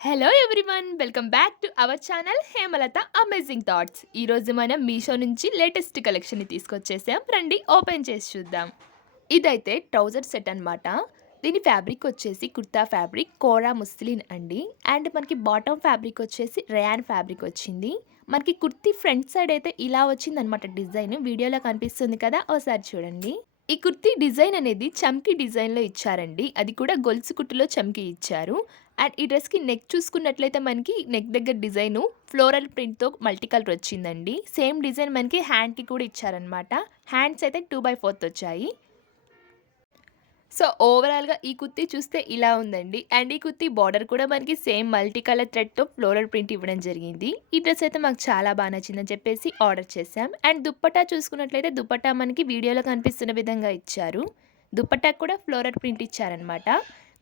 Hello everyone welcome back to our channel Hemalatha amazing thoughts. ఈరోజు మనం మీషో నుంచి లేటెస్ట్ కలెక్షన్ని తీసుకొచ్చేసాం. రండి ఓపెన్ చేసి చూద్దాం. ఇదైతే ట్రౌజర్ సెట్ అన్నమాట. దీని ఫ్యాబ్రిక్ వచ్చేసి కుర్తా ఫ్యాబ్రిక్ కోరా ముస్లిన్ అండి. అండ్ మనకి బాటమ్ ఫ్యాబ్రిక్ వచ్చేసి రేయాన్ ఫ్యాబ్రిక్ వచ్చింది. మనకి కుర్తీ ఫ్రంట్ సైడ్ అయితే ఇలా వచ్చిందనమాట డిజైన్. వీడియోలో కనిపిస్తుంది కదా, ఒకసారి చూడండి. ఈ కుర్తీ డిజైన్ అనేది చమ్కీ డిజైన్‌లో ఇచ్చారండి. అది కూడా గొలుసు కుట్టులో చమ్కీ ఇచ్చారు. అండ్ ఈ డ్రెస్‌కి నెక్ చూసుకున్నట్లయితే మనకి నెక్ దగ్గర డిజైను ఫ్లోరల్ ప్రింట్‌తో మల్టీ కలర్ వచ్చిందండి. సేమ్ డిజైన్ మనకి హ్యాండ్‌కి కూడా ఇచ్చారనమాట. హ్యాండ్స్ అయితే 2/4 వచ్చాయి. సో, ఓవరాల్‌గా ఈ కుర్తీ చూస్తే ఇలా ఉందండి. అండ్ ఈ కుర్తీ బార్డర్ కూడా మనకి సేమ్ మల్టీ కలర్ థ్రెడ్‌తో ఫ్లోరల్ ప్రింట్ ఇవ్వడం జరిగింది. ఈ డ్రెస్ అయితే మాకు చాలా బా నచ్చిందని చెప్పేసి ఆర్డర్ చేశాం. అండ్ దుప్పట్టా చూసుకున్నట్లయితే దుప్పట్టా మనకి వీడియోలో కనిపిస్తున్న విధంగా ఇచ్చారు. దుప్పట్టాకు కూడా ఫ్లోరల్ ప్రింట్ ఇచ్చారనమాట.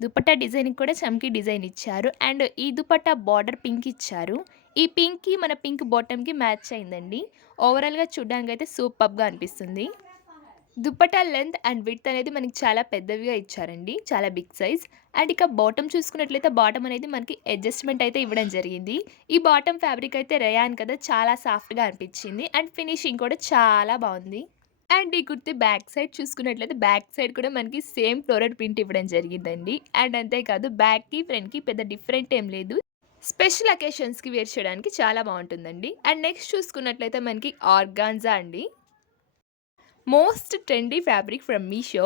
దుపట్టా డిజైన్‌కి కూడా చమ్కీ డిజైన్ ఇచ్చారు. అండ్ ఈ దుపట్టా బార్డర్ పింక్ ఇచ్చారు. ఈ పింక్‌కి మన పింక్ బాటమ్‌కి మ్యాచ్ అయిందండి. ఓవరాల్‌గా చూడ్డానికైతే సూపర్బ్‌గా అనిపిస్తుంది. దుపట్టా లెంత్ అండ్ విడ్త్ అనేది మనకి చాలా పెద్దవిగా ఇచ్చారండి. చాలా బిగ్ సైజ్. అండ్ ఇక బాటమ్ చూసుకున్నట్లయితే బాటమ్ అనేది మనకి అడ్జస్ట్‌మెంట్ అయితే ఇవ్వడం జరిగింది. ఈ బాటమ్ ఫ్యాబ్రిక్ అయితే రేయాన్ కదా, చాలా సాఫ్ట్‌గా అనిపించింది. అండ్ ఫినిషింగ్ కూడా చాలా బావుంది. అండ్ ఈ కుర్తీ బ్యాక్ సైడ్ చూసుకున్నట్లయితే బ్యాక్ సైడ్ కూడా మనకి సేమ్ ఫ్లోరల్ ప్రింట్ ఇవ్వడం జరిగిందండి. అండ్ అంతేకాదు బ్యాక్‌కి, ఫ్రంట్‌కి పెద్ద డిఫరెంట్ ఏం లేదు. స్పెషల్ అకేషన్స్‌కి వేర్ చేయడానికి చాలా బావుంటుందండి. అండ్ నెక్స్ట్ చూసుకున్నట్లయితే మనకి ఆర్గాన్జా అండి. Most trendy fabric from Meesho.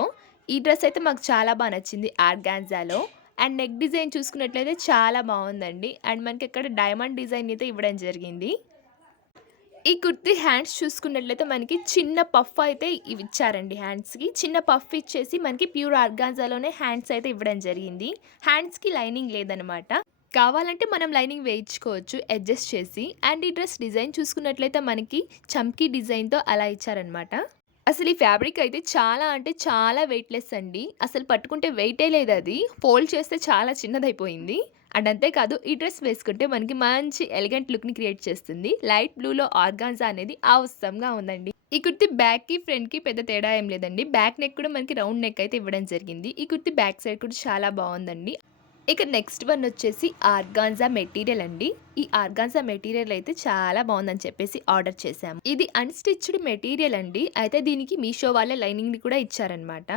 ఈ డ్రెస్ అయితే మాకు చాలా బా నచ్చింది ఆర్గాన్జాలో. అండ్ నెక్ డిజైన్ చూసుకున్నట్లయితే చాలా బావుందండి. అండ్ మనకి ఇక్కడ డైమండ్ డిజైన్ అయితే ఇవ్వడం జరిగింది. ఈ కుర్తీ హ్యాండ్స్ చూసుకున్నట్లయితే మనకి చిన్న పఫ్ అయితే ఇచ్చారండి హ్యాండ్స్‌కి. చిన్న పఫ్ ఇచ్చేసి మనకి ప్యూర్ ఆర్గాన్జాలోనే హ్యాండ్స్ అయితే ఇవ్వడం జరిగింది. హ్యాండ్స్‌కి లైనింగ్ లేదనమాట. కావాలంటే మనం లైనింగ్ వేయించుకోవచ్చు అడ్జస్ట్ చేసి. అండ్ ఈ డ్రెస్ డిజైన్ చూసుకున్నట్లయితే మనకి చమ్కీ డిజైన్‌తో అలా ఇచ్చారనమాట. అసలు ఈ ఫ్యాబ్రిక్ అయితే చాలా అంటే చాలా వెయిట్‌లెస్ అండి. అసలు పట్టుకుంటే వెయిటే లేదది. ఫోల్డ్ చేస్తే చాలా చిన్నదైపోయింది. అండ్ అంతేకాదు ఈ డ్రెస్ వేసుకుంటే మనకి మంచి ఎలిగెంట్ లుక్‌ని క్రియేట్ చేస్తుంది. లైట్ బ్లూలో ఆర్గాన్జా అనేది అవసరంగా ఉందండి. ఈ కుర్తీ బ్యాక్‌కి, ఫ్రంట్‌కి పెద్ద తేడా ఏం లేదండి. బ్యాక్ నెక్ కూడా మనకి రౌండ్ నెక్ అయితే ఇవ్వడం జరిగింది. ఈ కుర్తీ బ్యాక్ సైడ్ కూడా చాలా బావుందండి. ఇక నెక్స్ట్ వన్ వచ్చేసి ఆర్గాన్జా మెటీరియల్ అండి. ఈ ఆర్గాన్జా మెటీరియల్ అయితే చాలా బాగుందని చెప్పేసి ఆర్డర్ చేశాము. ఇది అన్‌స్టిచ్డ్ మెటీరియల్ అండి. అయితే దీనికి మీషో వాళ్ళే లైనింగ్‌ని కూడా ఇచ్చారనమాట.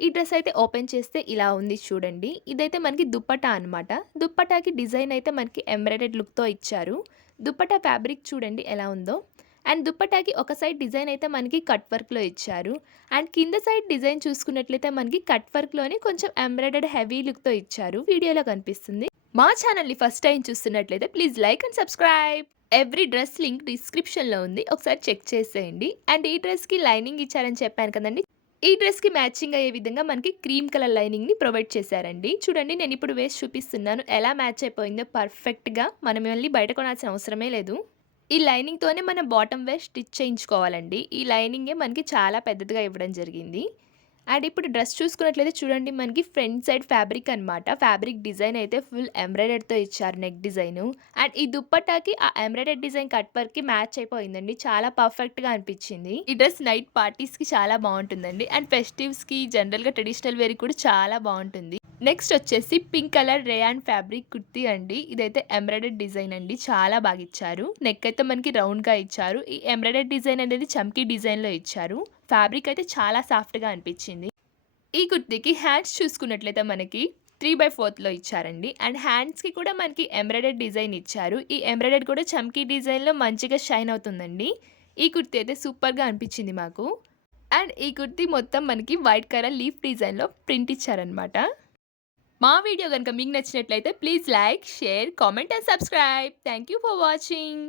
ఈ డ్రెస్ అయితే ఓపెన్ చేస్తే ఇలా ఉంది చూడండి. ఇదైతే మనకి దుప్పట్టా అనమాట. దుప్పట్టాకి డిజైన్ అయితే మనకి ఎంబ్రాయిడెడ్ లుక్‌తో ఇచ్చారు. దుప్పట్టా ఫ్యాబ్రిక్ చూడండి ఎలా ఉందో. అండ్ దుప్పట్టాకి ఒక సైడ్ డిజైన్ అయితే మనకి కట్ వర్క్‌లో ఇచ్చారు. అండ్ కింద సైడ్ డిజైన్ చూసుకున్నట్లయితే మనకి కట్ వర్క్‌లోనే కొంచెం ఎంబ్రాయిడర్డ్ హెవీ లుక్‌తో ఇచ్చారు. వీడియోలో కనిపిస్తుంది. మా ఛానల్‌ని ఫస్ట్ టైం చూస్తున్నట్లయితే please like and subscribe. Every dress link డిస్క్రిప్షన్‌లో ఉంది. ఒకసారి చెక్ చేసేయండి. అండ్ ఈ డ్రెస్‌కి లైనింగ్ ఇచ్చారని చెప్పాను కదండీ. ఈ డ్రెస్‌కి మ్యాచింగ్ అయ్యే విధంగా మనకి క్రీమ్ కలర్ లైనింగ్‌ని ప్రొవైడ్ చేశారండి. చూడండి నేనిప్పుడు వేసి చూపిస్తున్నాను. ఎలా మ్యాచ్ అయిపోయిందో పర్ఫెక్ట్‌గా. మనం మళ్ళీ బయట కొనాల్సిన అవసరమే లేదు. ఈ లైనింగ్‌తోనే మనం బాటమ్ వేర్ స్టిచ్ చేయించుకోవాలండి. ఈ లైనింగే మనకి చాలా పెద్దదిగా ఇవ్వడం జరిగింది. అండ్ ఇప్పుడు డ్రెస్ చూసుకున్నట్లయితే చూడండి మనకి ఫ్రంట్ సైడ్ ఫ్యాబ్రిక్ అనమాట. ఫ్యాబ్రిక్ డిజైన్ అయితే ఫుల్ ఎంబ్రాయిడరీతో ఇచ్చారు నెక్ డిజైను. అండ్ ఈ దుప్పట్టాకి ఆ ఎంబ్రాయిడరీ డిజైన్ కట్ వర్క్‌కి మ్యాచ్ అయిపోయిందండి. చాలా పర్ఫెక్ట్‌గా అనిపించింది. ఈ డ్రెస్ నైట్ పార్టీస్‌కి చాలా బావుంటుందండి. అండ్ ఫెస్టివ్స్‌కి జనరల్‌గా ట్రెడిషనల్ వేర్‌కి కూడా చాలా బావుంటుంది. నెక్స్ట్ వచ్చేసి pink colour rayon fabric kurti అండి. ఇదైతే ఎంబ్రాయిడరీ డిజైన్ అండి. చాలా బాగా ఇచ్చారు. నెక్ అయితే మనకి రౌండ్‌గా ఇచ్చారు. ఈ ఎంబ్రాయిడరీ డిజైన్ అనేది చమ్కీ డిజైన్‌లో ఇచ్చారు. ఫ్యాబ్రిక్ అయితే చాలా సాఫ్ట్‌గా అనిపించింది. ఈ కుర్తీకి హ్యాండ్స్ చూసుకున్నట్లయితే మనకి 3/4లో ఇచ్చారండి. అండ్ హ్యాండ్స్‌కి కూడా మనకి ఎంబ్రాయిడరీ డిజైన్ ఇచ్చారు. ఈ ఎంబ్రాయిడరీ కూడా చమ్కీ డిజైన్‌లో మంచిగా షైన్ అవుతుందండి. ఈ కుర్తీ అయితే సూపర్‌గా అనిపించింది మాకు. అండ్ ఈ కుర్తీ మొత్తం మనకి వైట్ కలర్ లీఫ్ డిజైన్‌లో ప్రింట్ ఇచ్చారనమాట. మా వీడియో గనుక మీకు నచ్చినట్లయితే please like, share, comment and subscribe. Thank you for watching.